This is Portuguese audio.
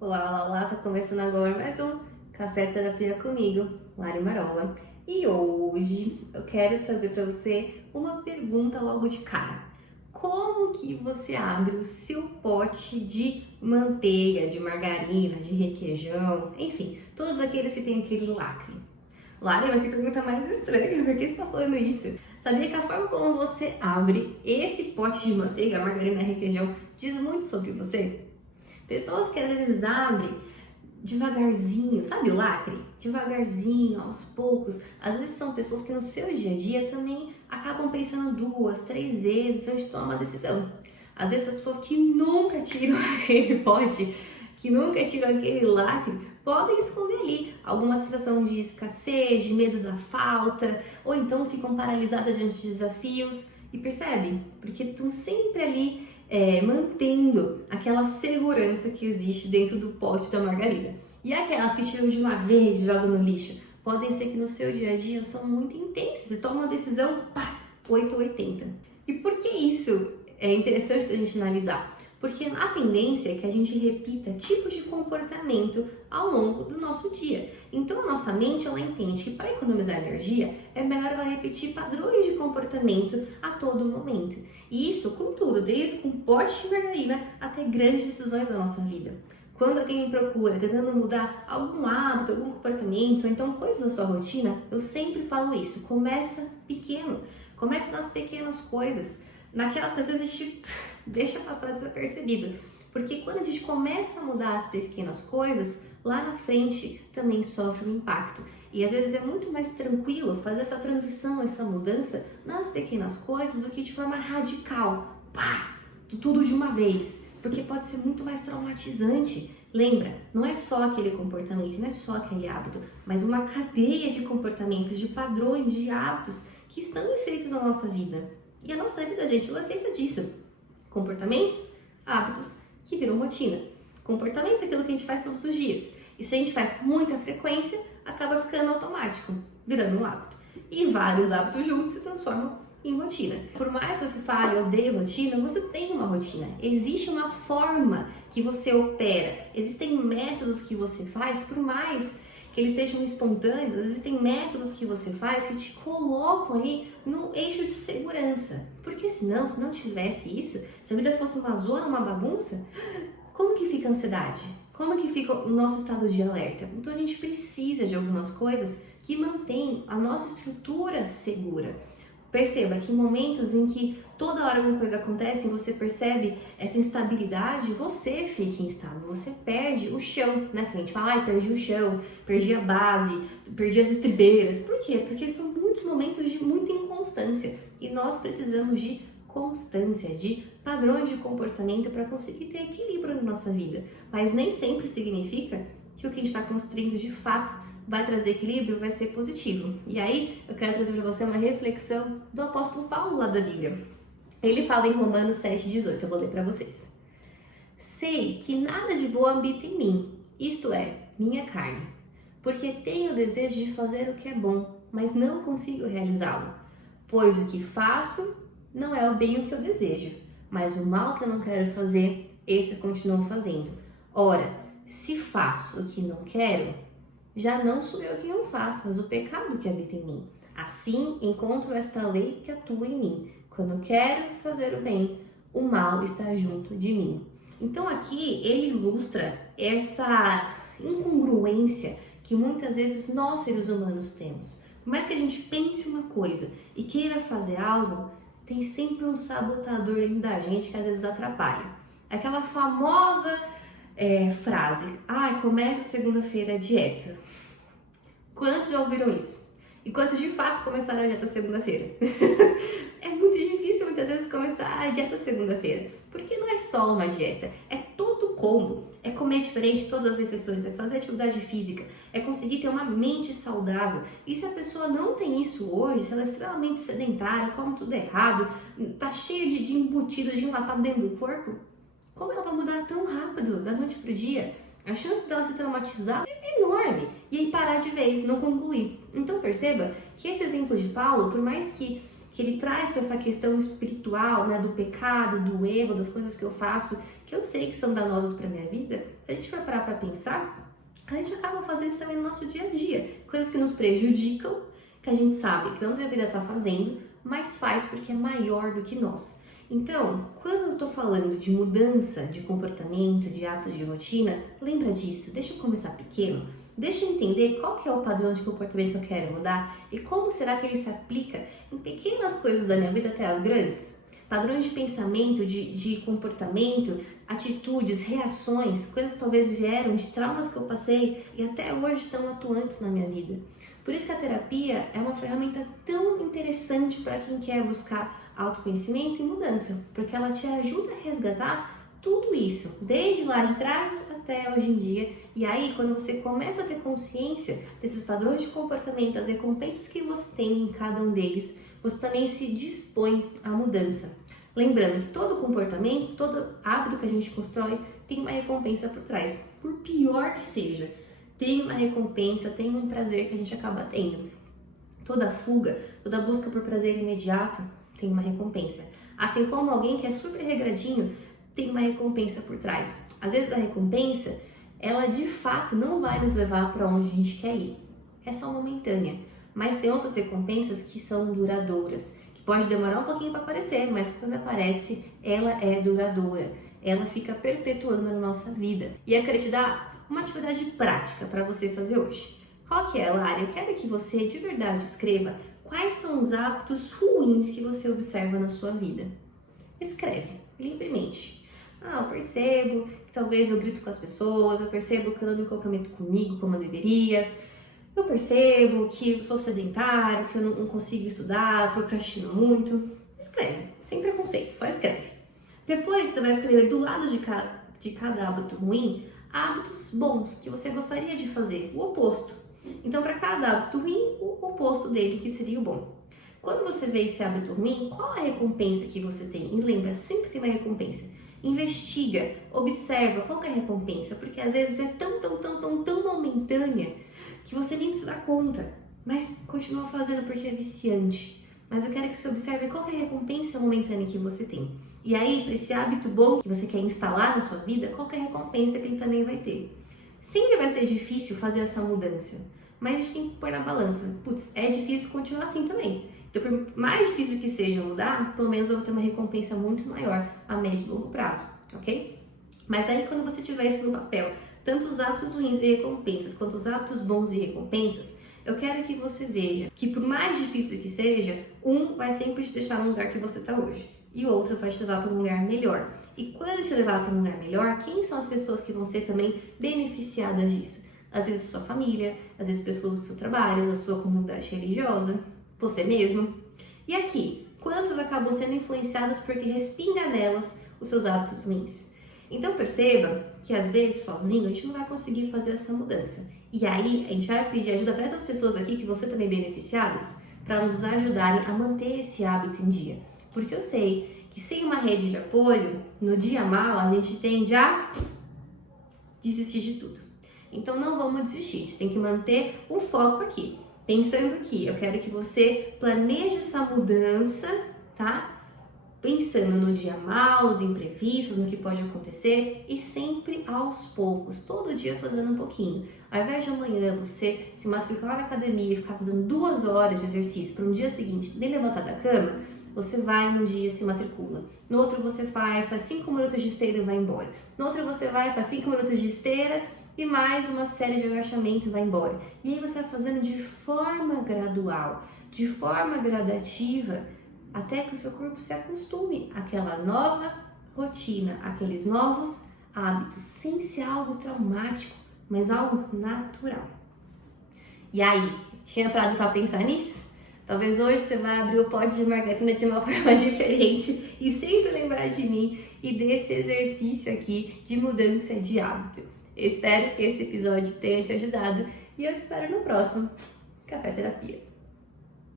Olá, olá, olá, tá começando agora mais um Café Terapia comigo, Lari Marola. E hoje eu quero trazer para você uma pergunta logo de cara. Como que você abre o seu pote de manteiga, de margarina, de requeijão, enfim, todos aqueles que tem aquele lacre? Lari, vai ser a pergunta mais estranha, por que você tá falando isso? Sabia que a forma como você abre esse pote de manteiga, margarina e requeijão diz muito sobre você? Pessoas que às vezes abrem devagarzinho, sabe o lacre? Devagarzinho, aos poucos. Às vezes são pessoas que no seu dia a dia também acabam pensando 2, 3 vezes antes de tomar uma decisão. Às vezes as pessoas que nunca tiram aquele pote, que nunca tiram aquele lacre, podem esconder ali alguma sensação de escassez, de medo da falta, ou então ficam paralisadas diante de desafios. E percebe? Porque estão sempre ali mantendo aquela segurança que existe dentro do pote da margarina. E aquelas que tiram de uma vez e jogam no lixo, podem ser que no seu dia a dia são muito intensas e tomam uma decisão, pá, 8 ou 80. E por que isso é interessante a gente analisar? Porque a tendência é que a gente repita tipos de comportamento ao longo do nosso dia. Então a nossa mente ela entende que para economizar energia é melhor ela repetir padrões de comportamento a todo momento. E isso com tudo, desde com pote de margarina até grandes decisões da nossa vida. Quando alguém me procura tentando mudar algum hábito, algum comportamento, ou então coisas da sua rotina, eu sempre falo isso, começa pequeno, começa nas pequenas coisas, naquelas que às vezes a gente deixa passar desapercebido. Porque quando a gente começa a mudar as pequenas coisas, lá na frente também sofre um impacto. E às vezes é muito mais tranquilo fazer essa transição, essa mudança nas pequenas coisas do que de forma radical. Pá! Tudo de uma vez. Porque pode ser muito mais traumatizante. Lembra, não é só aquele comportamento, não é só aquele hábito, mas uma cadeia de comportamentos, de padrões, de hábitos que estão inseridos na nossa vida. E a nossa vida, gente, ela é feita disso. Comportamentos, hábitos que viram rotina. Comportamentos é aquilo que a gente faz todos os dias. E se a gente faz com muita frequência, acaba ficando automático, virando um hábito. E vários hábitos juntos se transformam em rotina. Por mais que você fale, eu odeio rotina, você tem uma rotina. Existe uma forma que você opera. Existem métodos que você faz, por mais que eles sejam espontâneos, existem métodos que você faz que te colocam ali no eixo de segurança. Porque senão, se não tivesse isso, se a vida fosse uma zona, uma bagunça, como que fica a ansiedade? Como que fica o nosso estado de alerta? Então a gente precisa de algumas coisas que mantêm a nossa estrutura segura. Perceba que em momentos em que toda hora alguma coisa acontece e você percebe essa instabilidade, você fica instável, você perde o chão, né? Que a gente fala, perdi o chão, perdi a base, perdi as estribeiras. Por quê? Porque são muitos momentos de muita inconstância e nós precisamos de constância, de padrões de comportamento para conseguir ter equilíbrio na nossa vida. Mas nem sempre significa que o que a gente está construindo de fato vai trazer equilíbrio, vai ser positivo. E aí, eu quero trazer para você uma reflexão do apóstolo Paulo lá da Bíblia. Ele fala em Romanos 7,18, eu vou ler para vocês. Sei que nada de bom habita em mim, isto é, minha carne, porque tenho o desejo de fazer o que é bom, mas não consigo realizá-lo. Pois o que faço não é o bem o que eu desejo, mas o mal que eu não quero fazer, esse eu continuo fazendo. Ora, se faço o que não quero, já não sou eu quem o faz, mas o pecado que habita em mim. Assim, encontro esta lei que atua em mim. Quando quero fazer o bem, o mal está junto de mim. Então aqui ele ilustra essa incongruência que muitas vezes nós, seres humanos, temos. Por mais que a gente pense uma coisa e queira fazer algo, tem sempre um sabotador dentro da gente que às vezes atrapalha. Aquela famosa frase, começa segunda-feira a dieta. Quantos já ouviram isso? E quantos de fato começaram a dieta segunda-feira? É muito difícil muitas vezes começar a dieta segunda-feira, porque não é só uma dieta, é todo o combo. É comer diferente todas as refeições, é fazer atividade física, é conseguir ter uma mente saudável. E se a pessoa não tem isso hoje, se ela é extremamente sedentária, come tudo errado, tá cheia de embutido, de enlatado dentro do corpo, como ela vai mudar tão rápido, da noite pro dia? A chance dela se traumatizar é enorme. E aí parar de vez, não concluir. Então perceba que esse exemplo de Paulo, por mais que ele traz para essa questão espiritual, né, do pecado, do erro, das coisas que eu faço, que eu sei que são danosas para minha vida, Se a gente for parar para pensar, a gente acaba fazendo isso também no nosso dia a dia. Coisas que nos prejudicam, que a gente sabe que não deveria estar fazendo, mas faz porque é maior do que nós. Então, quando eu estou falando de mudança de comportamento, de hábitos de rotina, lembra disso, deixa eu começar pequeno, deixa eu entender qual que é o padrão de comportamento que eu quero mudar e como será que ele se aplica em pequenas coisas da minha vida até as grandes. Padrões de pensamento, de comportamento, atitudes, reações, coisas que talvez vieram de traumas que eu passei e até hoje estão atuantes na minha vida. Por isso que a terapia é uma ferramenta tão interessante para quem quer buscar autoconhecimento e mudança, porque ela te ajuda a resgatar tudo isso, desde lá de trás até hoje em dia. E aí, quando você começa a ter consciência desses padrões de comportamento, as recompensas que você tem em cada um deles, você também se dispõe à mudança. Lembrando que todo comportamento, todo hábito que a gente constrói tem uma recompensa por trás, por pior que seja. Tem uma recompensa, tem um prazer que a gente acaba tendo. Toda fuga, toda busca por prazer imediato tem uma recompensa. Assim como alguém que é super regradinho tem uma recompensa por trás. Às vezes a recompensa, ela de fato não vai nos levar para onde a gente quer ir. É só momentânea. Mas tem outras recompensas que são duradouras, que pode demorar um pouquinho para aparecer, mas quando aparece, ela é duradoura. Ela fica perpetuando na nossa vida. E eu quero te dar uma atividade prática para você fazer hoje. Qual que é, Lara? Eu quero que você de verdade escreva quais são os hábitos ruins que você observa na sua vida. Escreve livremente. Eu percebo que talvez eu grito com as pessoas, eu percebo que eu não me comprometo comigo como eu deveria, eu percebo que eu sou sedentário, que eu não consigo estudar, procrastino muito. Escreve, sem preconceito, só escreve. Depois você vai escrever do lado de cada hábito ruim, hábitos bons que você gostaria de fazer, o oposto. Então, para cada hábito ruim, o oposto dele, que seria o bom. Quando você vê esse hábito ruim, qual é a recompensa que você tem? E lembra, sempre tem uma recompensa. Investiga, observa qual é a recompensa, porque às vezes é tão momentânea que você nem se dá conta, mas continua fazendo porque é viciante. Mas eu quero que você observe qual é a recompensa momentânea que você tem. E aí, para esse hábito bom que você quer instalar na sua vida, qual é a recompensa que ele também vai ter? Sempre vai ser difícil fazer essa mudança, mas a gente tem que pôr na balança. Putz, é difícil continuar assim também. Então, por mais difícil que seja mudar, pelo menos eu vou ter uma recompensa muito maior a médio e longo prazo, ok? Mas aí, quando você tiver isso no papel, tanto os hábitos ruins e recompensas, quanto os hábitos bons e recompensas, eu quero que você veja que por mais difícil que seja, um vai sempre te deixar no lugar que você está hoje e o outro vai te levar para um lugar melhor. E quando te levar para um lugar melhor, quem são as pessoas que vão ser também beneficiadas disso? Às vezes sua família, às vezes pessoas do seu trabalho, da sua comunidade religiosa, você mesmo. E aqui, quantas acabam sendo influenciadas porque respinga nelas os seus hábitos ruins? Então perceba que às vezes sozinho a gente não vai conseguir fazer essa mudança. E aí a gente vai pedir ajuda para essas pessoas aqui que você também beneficiadas, para nos ajudarem a manter esse hábito em dia. Porque eu sei que sem uma rede de apoio, no dia mal a gente tende a desistir de tudo. Então não vamos desistir, a gente tem que manter o foco aqui. Pensando que eu quero que você planeje essa mudança, tá? Pensando no dia mal, os imprevistos, no que pode acontecer e sempre aos poucos, todo dia fazendo um pouquinho. Ao invés de amanhã você se matricular na academia e ficar fazendo 2 horas de exercício para um dia seguinte nem levantar da cama, você vai num dia e se matricula. No outro você faz 5 minutos de esteira e vai embora. No outro você faz 5 minutos de esteira e mais uma série de agachamento e vai embora. E aí você vai fazendo de forma gradual, de forma gradativa, até que o seu corpo se acostume àquela nova rotina, àqueles novos hábitos, sem ser algo traumático, mas algo natural. E aí, tinha parado para pensar nisso? Talvez hoje você vai abrir o pote de margarina de uma forma diferente e sempre lembrar de mim e desse exercício aqui de mudança de hábito. Eu espero que esse episódio tenha te ajudado e eu te espero no próximo Café Terapia.